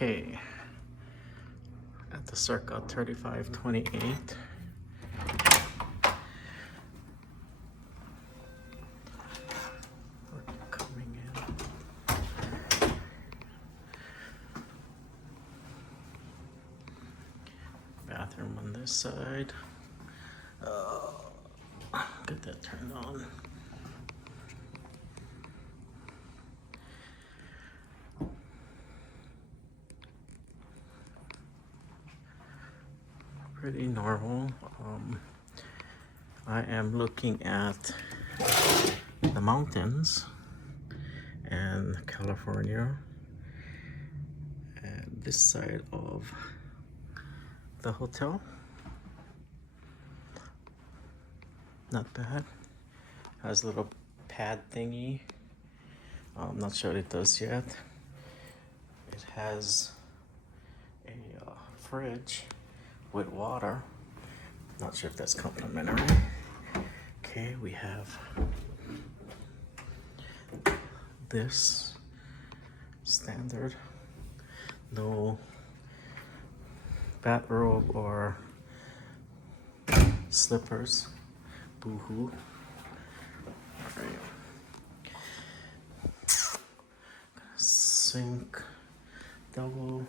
Okay, at the Circa 3528. We're coming in. Bathroom on this side. Get that turned on. Pretty normal. I am looking at the mountains and California, and this side of the hotel. Not bad. Has a little pad thingy. I'm not sure what it does yet. It has a fridge with water. Not sure if that's complimentary. Okay, we have this standard. No bathrobe or slippers. Boo-hoo. Alright. Sink, double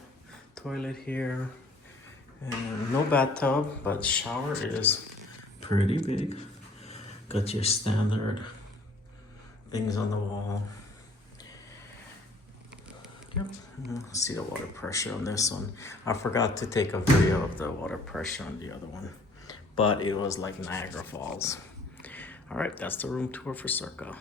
toilet here, and no bathtub, but shower is pretty big. Got your standard things on the wall. Yep, see the water pressure on this one. I forgot to take a video of the water pressure on the other one, but it was like Niagara Falls. All right, that's the room tour for Circa.